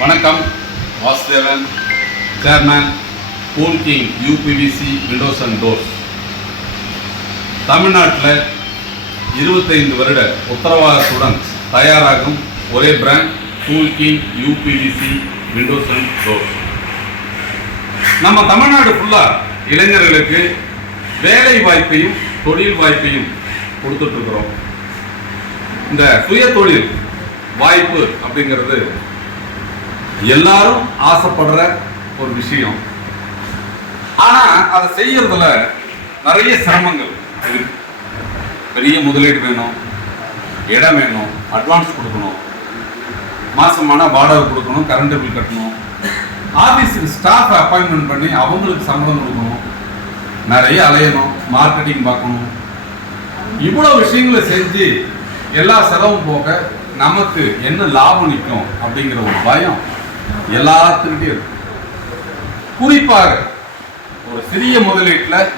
வணக்கம். Vasudevan, chairman, cool King UPVC windows and doors. தமிழ்நாட்டில் 25 வருட உத்தரவாதத்துடன் தயாராகும் ஒரே brand cool King UPVC windows and doors. நம்ம தமிழ்நாடு ஃபுல்லாக இளைஞர்களுக்கு வேலை வாய்ப்பையும் தொழில் வாய்ப்பையும் கொடுத்துட்ருக்குறோம். இந்த சுய தொழில் வாய்ப்பு அப்படிங்கிறது எல்லாரும் ஆசைப்படுற ஒரு விஷயம். ஆனால் அதை செய்யறதுல நிறைய சிரமங்கள் இருக்கு. பெரிய முதலீடு வேணும், இடம் வேணும், அட்வான்ஸ் கொடுக்கணும், மாசமான வாடகை கொடுக்கணும், கரண்ட் பில் கட்டணும், ஆஃபீஸுக்கு ஸ்டாஃப் அப்பாயின்மெண்ட் பண்ணி அவங்களுக்கு சம்பளம் கொடுக்கணும், நிறைய அலையணும், மார்க்கெட்டிங் பார்க்கணும். இவ்வளோ விஷயங்களை செஞ்சு எல்லா செலவும் போக நமக்கு என்ன லாபம் நிற்கும் அப்படிங்கிற ஒரு பயம் எல்லாத்துக்கிட்டே இருக்கு. குறிப்பாக ஒரு சிறிய முதலீட்டில்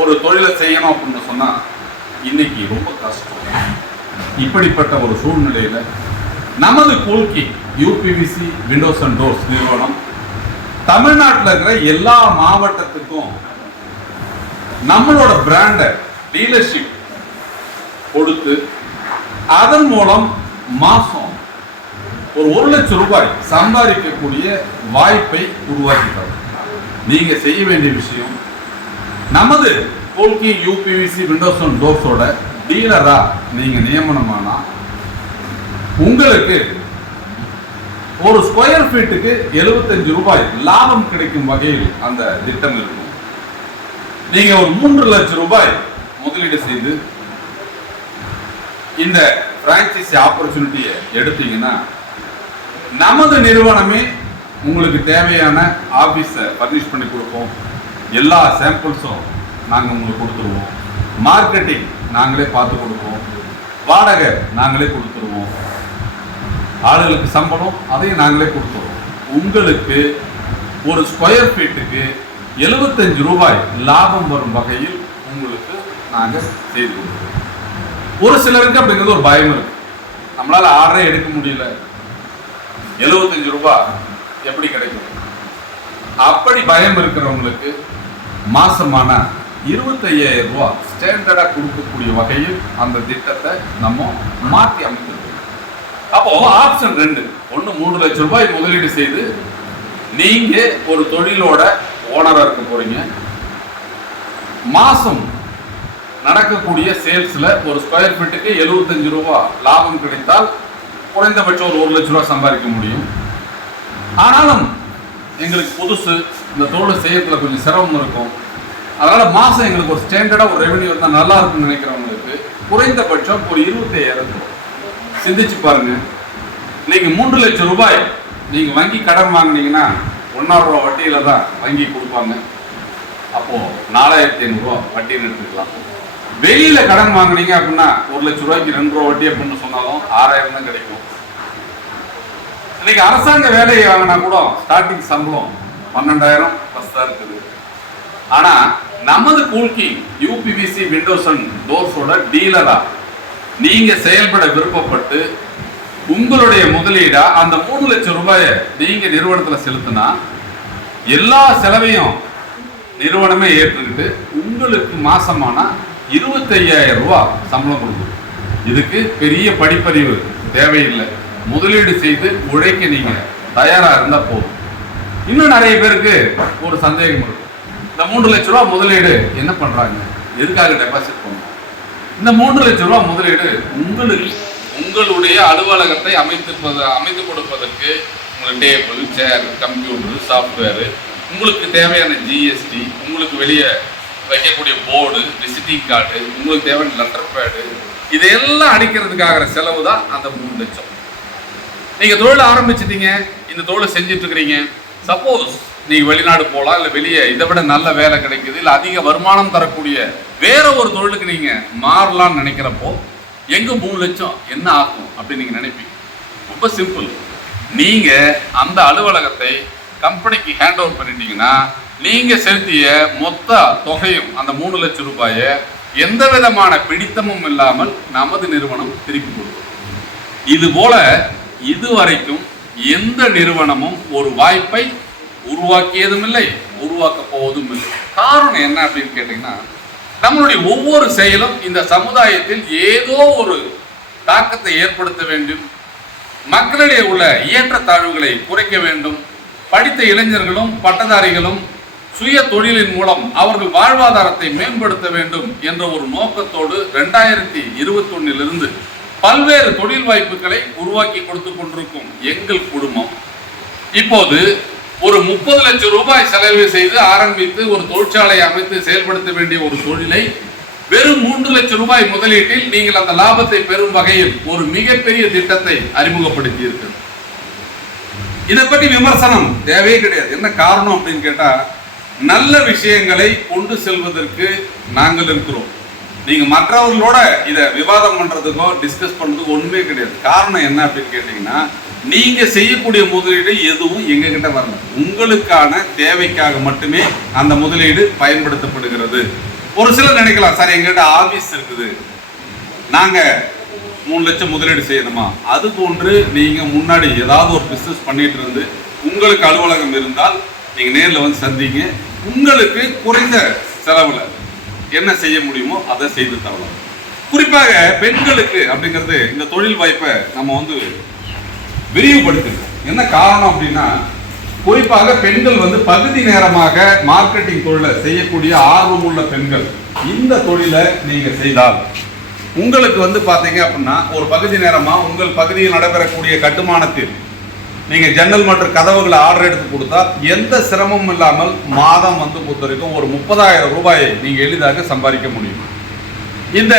ஒரு தொழிலை செய்யணும் அப்படின்னு சொன்னா இன்னைக்கு ரொம்ப கஷ்டம். இப்படிப்பட்ட ஒரு சூழ்நிலையில நமது Cool King UPVC windows and doors நிறுவனம் தமிழ்நாட்டில் இருக்கிற எல்லா மாவட்டத்துக்கும் நம்மளோட பிராண்டை டீலர்ஷிப் கொடுத்து அதன் மூலம் மாசம் ஒரு 1 லட்சம் ரூபாய் சம்பாதிக்கக்கூடிய வாய்ப்பை உருவாக்கி தரும். நீங்க செய்ய வேண்டிய விஷயம், நமது Cool King UPVC windows and டோர்ஸோட டீலரா நீங்க நியமனமானா உங்களுக்கு ஒரு ஸ்கொயர் ஃபீட்டுக்கு 75 ரூபாய் லாபம் கிடைக்கும் வகையில் அந்த திட்டம் இருக்கும். நீங்க ஒரு 3 லட்சம் ரூபாய் முதலீடு செய்து இந்த பிரான்சைசி ஆப்பர்ச்சுனிட்டியை எடுத்தீங்கன்னா நமது நிறுவனமே உங்களுக்கு தேவையான ஆபீஸை பர்னிஷ் பண்ணி கொடுப்போம். எல்லா சாம்பிள்ஸும் நாங்கள் உங்களுக்கு கொடுத்துருவோம். மார்க்கெட்டிங் நாங்களே பார்த்து கொடுப்போம். வாடகை நாங்களே கொடுத்துருவோம். ஆளுகளுக்கு சம்பளம் அதையும் நாங்களே கொடுத்துருவோம். உங்களுக்கு ஒரு ஸ்கொயர் ஃபீட்டுக்கு 75 ரூபாய் லாபம் வரும் வகையில் உங்களுக்கு நாங்கள் செய்து கொடுக்குறோம். ஒரு சிலருக்கு அப்படிங்கிறது ஒரு பயம் இருக்கு. நம்மளால ஆர்டரே எடுக்க முடியல, 75 ரூபாய் எப்படி கிடைக்கும்? அப்படி பயம் இருக்கிறவங்களுக்கு மாசமான 25,000 ரூபாய் ஸ்டாண்டர்டா கொடுக்கக்கூடிய வகையில் அந்த திட்டத்தை நம்ம மாற்றி அமைச்சிருக்கோம். அப்போ ஆப்ஷன் 2, ஒன்று 3 லட்சம் ரூபாய் முதலீடு செய்து நீங்க ஒரு தொழிலோட ஓனரா இருக்க போறீங்க. மாசம் நடக்கக்கூடிய சேல்ஸ்ல ஒரு ஸ்கொயர் ஃபீட்டுக்கு 75 ரூபாய் லாபம் கிடைத்தால் குறைந்தபட்சம் ஒரு 1 லட்சம் ரூபாய் சம்பாதிக்க முடியும். ஆனாலும் எங்களுக்கு புதுசு, இந்த தொழில் செய்யறதுல கொஞ்சம் சிரமம் இருக்கும். அதனால மாசம் எங்களுக்கு ஒரு ஸ்டாண்டர்டா ஒரு ரெவென்யூ இருந்தால் நல்லா இருக்கும்னு நினைக்கிறவங்களுக்கு குறைந்தபட்சம் ஒரு 25,000 ரூபாய். சிந்திச்சு பாருங்க. நீங்க 3 லட்சம் ரூபாய் நீங்க வங்கி கடன் வாங்கினீங்கன்னா 1,000 ரூபாய் வட்டியில தான் வங்கி கொடுப்பாங்க. அப்போ 4,500 ரூபாய் வட்டின்னு எடுத்துக்கலாம். வெளியில கடன் வாங்கினீங்க அப்படின்னா 1 லட்சம் ரூபாய்க்கு 2 ரூபாய் வட்டி அப்படின்னு சொன்னாலும் 6,000 தான் கிடைக்கும். இன்னைக்கு அரசாங்க வேலையை வாங்கினா கூட ஸ்டார்டிங் சம்பளம் 12,000 பிளஸ் தான் இருக்குது. ஆனா நமது Cool King UPVC windows and டோர்ஸோட டீலரா நீங்க செயல்பட விருப்பப்பட்டு உங்களுடைய முதலீடா அந்த 3 லட்சம் ரூபாயை நீங்க நிறுவனத்துல செலுத்தினா எல்லா செலவையும் நிறுவனமே ஏற்றுக்கிட்டு உங்களுக்கு மாசமானா 25,000 ரூபாய் சம்பளம் கொடுக்கும். இதுக்கு பெரிய படிப்பறிவு தேவையில்லை. முதலீடு செய்து உழைக்க நீங்க தயாரா இருந்தா போதும். இன்னும் நிறைய பேருக்கு ஒரு சந்தேகம் இருக்கு. இந்த 3 லட்சம் ரூபாய் முதலீடு என்ன பண்றாங்க, எதுக்காக டெபாசிட் பண்ணுவோம்? இந்த 3 லட்சம் ரூபாய் முதலீடு உங்களுடைய அலுவலகத்தை அமைத்து கொடுப்பதற்கு உங்களுக்கு டேபிள், சேர், கம்ப்யூட்டர், சாஃப்ட்வேரு, உங்களுக்கு தேவையான ஜிஎஸ்டி, உங்களுக்கு வெளியே வைக்கக்கூடிய போர்டு, விசிட்டிங் கார்டு, உங்களுக்கு தேவையான லெட்டர் பேடு, இதெல்லாம் அடிக்கிறதுக்காகிற செலவு தான் அந்த 3 லட்சம். நீங்க தொழில் ஆரம்பிச்சிட்டீங்க, இந்த தொழிலை செஞ்சுட்டு இருக்கிறீங்க. சப்போஸ் நீங்க வெளிநாடு போகலாம், இல்லை வெளியே இதை விட நல்ல வேலை கிடைக்குது, இல்லை அதிக வருமானம் தரக்கூடிய வேற ஒரு தொழிலுக்கு நீங்க மாறலாம்னு நினைக்கிறப்போ எங்க 3 லட்சம் என்ன ஆகும் அப்படின்னு நீங்க நினைப்பீங்க. ரொம்ப சிம்பிள். நீங்க அந்த அலுவலகத்தை கம்பெனிக்கு ஹேண்ட் ஓவர் பண்ணிட்டீங்கன்னா நீங்க செலுத்திய மொத்த தொகையும் அந்த 3 லட்சம் ரூபாயை எந்த விதமான பிடித்தமும் இல்லாமல் நமது நிறுவனம் திருப்பி கொடுக்கும். இது போல இதுவரைக்கும் எந்த நிறுவனமும் ஒரு வாய்ப்பை உருவாக்கியதும் இல்லை, உருவாக்க போவதும் இல்லை. காரணம் என்ன அப்படின்னு கேட்டீங்கன்னா, நம்மளுடைய ஒவ்வொரு செயலும் இந்த சமுதாயத்தில் ஏதோ ஒரு தாக்கத்தை ஏற்படுத்த வேண்டும், மக்களிடையே உள்ள ஏற்றத்தாழ்வுகளை குறைக்க வேண்டும், படித்த இளைஞர்களும் பட்டதாரிகளும் சுய தொழிலின் மூலம் அவர்கள் வாழ்வாதாரத்தை மேம்படுத்த வேண்டும் என்ற ஒரு நோக்கத்தோடு 2021 பல்வேறு தொழில் வாய்ப்புகளை உருவாக்கி கொடுத்து கொண்டிருக்கும் எங்கள் குடும்பம் இப்போது ஒரு 30 லட்சம் ரூபாய் செலவு செய்து ஆரம்பித்து ஒரு தொழிற்சாலை அமைத்து செயல்படுத்த வேண்டிய ஒரு தொழிலை வெறும் 3 லட்சம் ரூபாய் முதலீட்டில் நீங்கள் அந்த லாபத்தை பெறும் வகையில் ஒரு மிகப்பெரிய திட்டத்தை அறிமுகப்படுத்தி இருக்கிறது. இதை பற்றி விமர்சனம் தேவையே கிடையாது. என்ன காரணம் அப்படின்னு கேட்டா, நல்ல விஷயங்களை கொண்டு செல்வதற்கு நாங்கள் இருக்கிறோம். நீங்க மற்றவர்களோட இதை விவாதம் பண்றதுக்கோ டிஸ்கஸ் பண்றதுக்கோ ஒண்ணுமே கிடையாது. காரணம் என்ன அப்படின்னு கேட்டீங்கன்னா, நீங்க செய்யக்கூடிய முதலீடு எதுவும் எங்க கிட்ட வரல, உங்களுக்கான தேவைக்காக மட்டுமே அந்த முதலீடு பயன்படுத்தப்படுகிறது. ஒரு சிலர் நினைக்கலாம், சார் எங்ககிட்ட ஆபீஸ் இருக்குது, நாங்க 3 லட்சம் முதலீடு செய்யணுமா? அது போன்று நீங்க முன்னாடி ஏதாவது ஒரு பிசினஸ் பண்ணிட்டு இருந்து உங்களுக்கு அலுவலகம் இருந்தால் நீங்க நேரில் வந்து சந்திங்க. உங்களுக்கு குறைந்த செலவுல என்ன செய்ய முடியுமோ அதை செய்து தரலாம். குறிப்பாக பெண்களுக்கு அப்படிங்கிறது இந்த தொழில் வாய்ப்பை நம்ம வந்து விரிவுபடுத்துது. என்ன காரணம் அப்படின்னா, குறிப்பாக பெண்கள் வந்து பகுதி நேரமாக மார்க்கெட்டிங் தொழிலை செய்யக்கூடிய ஆர்வமுள்ள பெண்கள் இந்த தொழிலை நீங்க செய்தால் உங்களுக்கு வந்து பாத்தீங்க அப்படின்னா, ஒரு பகுதி நேரமா உங்கள் பகுதியில் நடைபெறக்கூடிய கட்டுமானத்தில் நீங்க ஜன்னல் மற்றும் கதவுகளை ஆர்டர் எடுத்து கொடுத்தா எந்த சிரமமும் இல்லாமல் மாதம் வந்து பொறுத்த வரைக்கும் ஒரு 30,000 ரூபாயை நீங்க எளிதாக சம்பாதிக்க முடியும். இந்த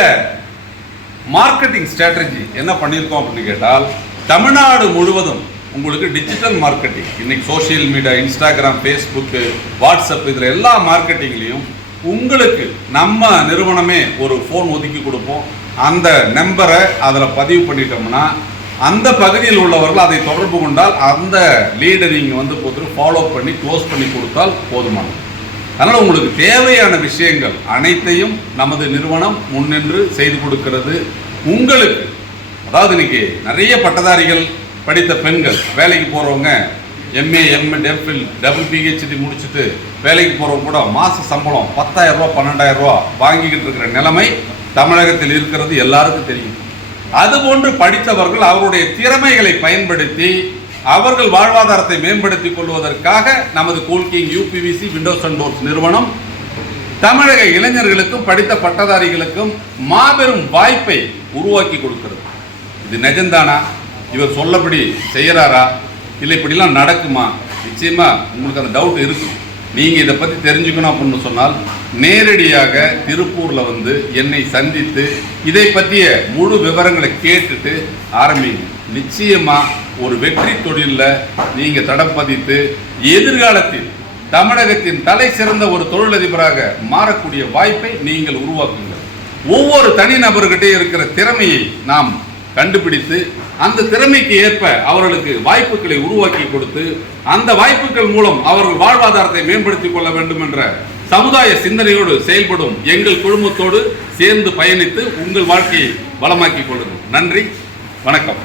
மார்க்கெட்டிங் ஸ்ட்ராட்டஜி என்ன பண்ணியிருக்கோம் அப்படின்னு கேட்டால், தமிழ்நாடு முழுவதும் உங்களுக்கு டிஜிட்டல் மார்க்கெட்டிங், இன்னைக்கு social media, Instagram, Facebook, WhatsApp, இதில் எல்லா மார்க்கெட்டிங்லையும் உங்களுக்கு நம்ம நிறுவனமே ஒரு ஃபோன் ஒதுக்கி கொடுப்போம். அந்த நம்பரை அதில் பதிவு பண்ணிட்டோம்னா அந்த பகுதியில் உள்ளவர்கள் அதை தொடர்பு கொண்டால் அந்த லீடை நீங்கள் வந்து பொறுத்து ஃபாலோ பண்ணி க்ளோஸ் பண்ணி கொடுத்தால் போதுமானது. அதனால் உங்களுக்கு தேவையான விஷயங்கள் அனைத்தையும் நமது நிறுவனம் முன்னின்று செய்து கொடுக்கிறது. உங்களுக்கு அதாவது இன்னைக்கு நிறைய பட்டதாரிகள் படித்த பெண்கள் வேலைக்கு போகிறவங்க MA, MEd, MPhil, double PhD முடிச்சுட்டு வேலைக்கு போகிறவங்க கூட மாத சம்பளம் 10,000 ரூபா 12,000 ரூபா வாங்கிக்கிட்டு இருக்கிற நிலைமை தமிழகத்தில் இருக்கிறது எல்லாருக்கும் தெரியும். அதுபோன்று படித்தவர்கள் அவருடைய திறமைகளை பயன்படுத்தி அவர்கள் வாழ்வாதாரத்தை மேம்படுத்திக் கொள்வதற்காக நமது Coolking UPVC windows and doors நிறுவனம் தமிழக இளைஞர்களுக்கும் படித்த பட்டதாரிகளுக்கும் மாபெரும் வாய்ப்பை உருவாக்கி கொடுக்கிறது. இது நிஜம்தானா? இவர் சொல்லபடி செய்யறாரா? இல்லை இப்படிலாம் நடக்குமா? நிச்சயமா உங்களுக்கு அந்த டவுட் இருக்கும். நீங்கள் இதை பற்றி தெரிஞ்சுக்கணும் அப்படின்னு சொன்னால் நேரடியாக திருப்பூரில் வந்து என்னை சந்தித்து இதை பற்றிய முழு விவரங்களை கேட்டுட்டு ஆரம்பிங்க. நிச்சயமாக ஒரு வெற்றி தொழிலில் நீங்கள் தடம் பதித்து எதிர்காலத்தில் தமிழகத்தின் தலை சிறந்த ஒரு தொழிலதிபராக மாறக்கூடிய வாய்ப்பை நீங்கள் உருவாக்குங்கள். ஒவ்வொரு தனிநபர்கிட்டே இருக்கிற திறமையை நாம் கண்டுபிடித்து அந்த திறமைக்கு ஏற்ப அவர்களுக்கு வாய்ப்புகளை உருவாக்கி கொடுத்து அந்த வாய்ப்புகள் மூலம் அவர்கள் வாழ்வாதாரத்தை மேம்படுத்திக் கொள்ள வேண்டும் என்ற சமுதாய சிந்தனையோடு செயல்படும் எங்கள் குழுமத்தோடு சேர்ந்து பயணித்து உங்கள் வாழ்க்கையை வளமாக்கிக் கொள்ளுங்கள். நன்றி, வணக்கம்.